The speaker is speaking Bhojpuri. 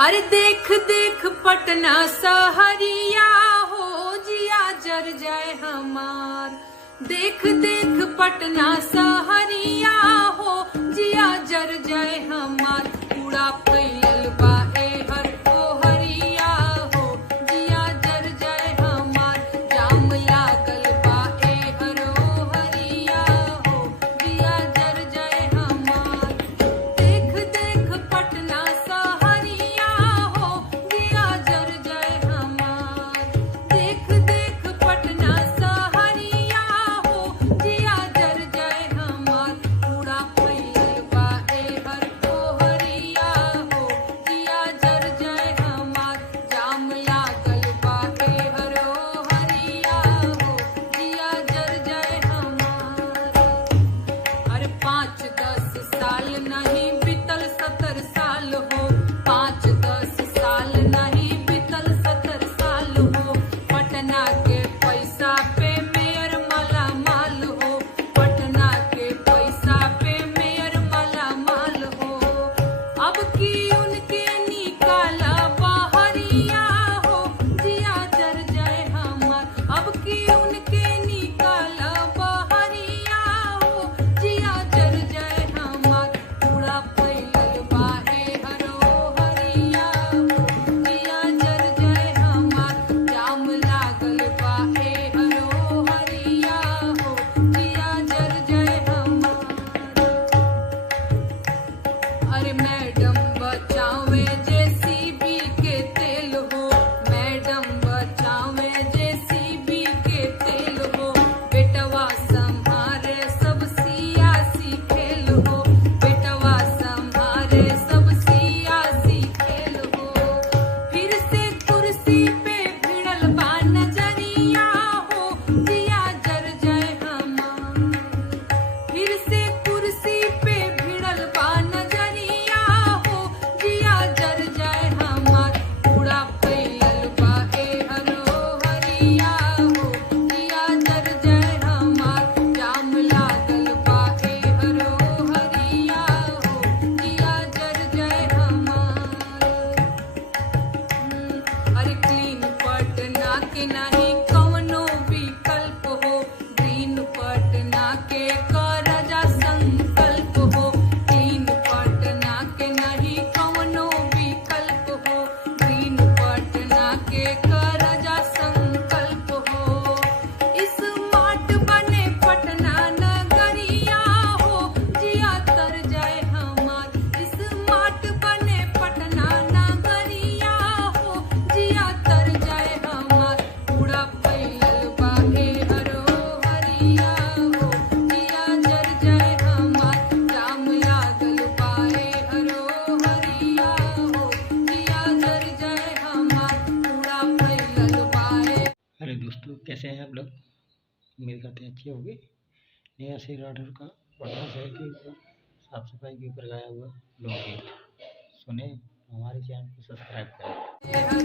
अरे देख देख पटना सहरिया हो जिया जर जाए हमार। देख देख पटना सहरिया हो जिया जर जाए हमार। कूड़ा फैलल बा एहर ओहरिया हो जिया जर जाए हमार। जाम लागल बा एहर ओहरिया हो जिया जर जाए हमार। देख देख पटना सहरिया हो जिया जर जाए हमार। देख देख पटना सहरिया हो जिया जर जाए हमार। कूड़ा फैलल बा एहर ओहरिया हो जिया जर जाए हमार। जाम लागल बा एहर ओहरिया हो जिया जर जाए हमार। अरे 5-10 साल नहीं बीतल 70 साल हो। 5-10 साल नहीं बीतल 70 साल हो। पटना के पैसा पे मेयर माला माल हो। पटना के पैसा पे मेयर माला माल हो। अब की उनके निकाला बहरिया हो जिया जर जाए हमार। अब की उनके निकाला बहरिया हो जिया जर जाए हमार। कूड़ा फैलल बा एहर ओहरिया हो जिया जर जाए हमार। जाम लागल बा एहर ओहरिया हो जिया जर जाए हमार। अरे मैडम बचावे जेसीबी के तेल हो। मैडम बचावे जेसीबी के तेल हो। बेटवा संभारे सब सियासी खेल हो। बेटवा संभारे सब सियासी खेल हो। फिर से कुर्सी पे भिड़ल बा नजरिया हो जिया जर जाए हमार। फिर से कुर्सी पे भिड़ल बा नजरिया हो जिया जर जाए हमार। कूड़ा फैलल बा एहर ओहरिया हो जिया जर जाए हमार। जाम लागल बा एहर ओहरिया हो जिया जर जाए हमार। अरे क्लीन पटना के नहीं कवनो विकल्प हो। ग्रीन पटना के करजा संकल्प हो। क्लीन पटना के नहीं कवनो विकल्प हो। ग्रीन पटना के करजा संकल्प हो। स्मार्ट बने पटना नगरिया हो जिया तर जाए हमार। स्मार्ट बने पटना नगरिया हो जिया तर जाए हमार। कूड़ा फैलल बा एहर ओहरिया हो जिया जर जाए हमार। जाम लागल बा एहर ओहरिया हो जिया जर जाए हमार। कूड़ा फैलल बा अरे दोस्तों, कैसे हैं आप लोग? उम्मीद करते हैं अच्छे होंगे। नया शेर ऑर्डर का पटना शहर के ऊपर साफ सफाई के ऊपर गाया हुआ लोकगीत सुने। हमारे चैनल को सब्सक्राइब करें।